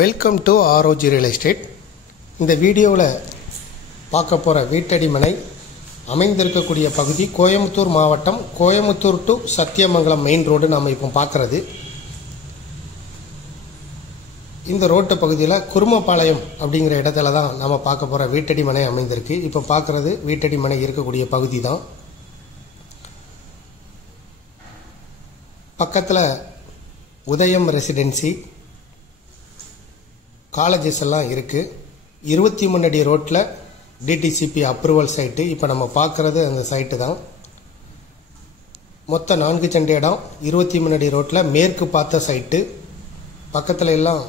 Welcome to ROG real estate. இந்த வீடியோவில் பார்க்க போகிற வீட்டடி மனை அமைந்திருக்கக்கூடிய பகுதி கோயம்புத்தூர் மாவட்டம், Coimbatore to Sathyamangalam main road நாம் இப்போ பார்க்குறது. இந்த ரோட்டு பகுதியில் குருமபாளையம் அப்படிங்கிற இடத்துல தான் நம்ம பார்க்க போகிற வீட்டடி மனை அமைந்திருக்கு. இப்போ பார்க்குறது வீட்டடி மனை இருக்கக்கூடிய பகுதி தான். பக்கத்தில் உதயம் ரெசிடென்சி, காலேஜஸ் எல்லாம் இருக்குது. 23 அடி ரோட்டில் டிடிசிபி அப்ரூவல் சைட்டு. இப்போ நம்ம பார்க்குறது அந்த சைட்டு தான். மொத்தம் 4 சென்ட் இடம், 23 அடி ரோட்டில் மேற்கு பார்த்த சைட்டு. பக்கத்தில் எல்லாம்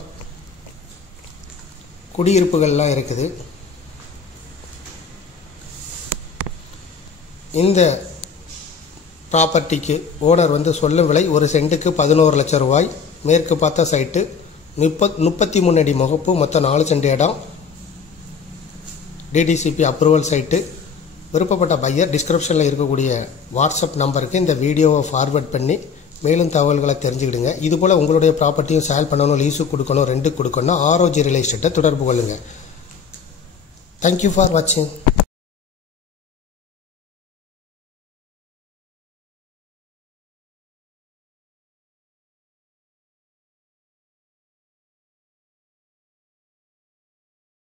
குடியிருப்புகள்லாம் இருக்குது. இந்த ப்ராப்பர்ட்டிக்கு ஓனர் சொல்லும் விலை ஒரு சென்ட்டுக்கு 11 லட்சம் ரூபாய். மேற்கு பார்த்த சைட்டு, 33 அடி முகப்பு, மொத்தம் 4 சென்ட் இடம், டிடிசிபி அப்ரூவல் சைட்டு. விருப்பப்பட்ட பையர் டிஸ்கிரிப்ஷனில் இருக்கக்கூடிய வாட்ஸ்அப் நம்பருக்கு இந்த வீடியோவை ஃபார்வர்ட் பண்ணி மேலும் தகவல்களை தெரிஞ்சுக்கிடுங்க. இதுபோல் உங்களுடைய ப்ராப்பர்ட்டியும் சேல் பண்ணணும், லீஸுக்கு கொடுக்கணும், ரெண்டுக்கு கொடுக்கணும், ஆர்ஓஜி ரியல் எஸ்டேட்டை தொடர்பு கொள்ளுங்கள். தேங்க்யூ ஃபார் வாட்சிங்.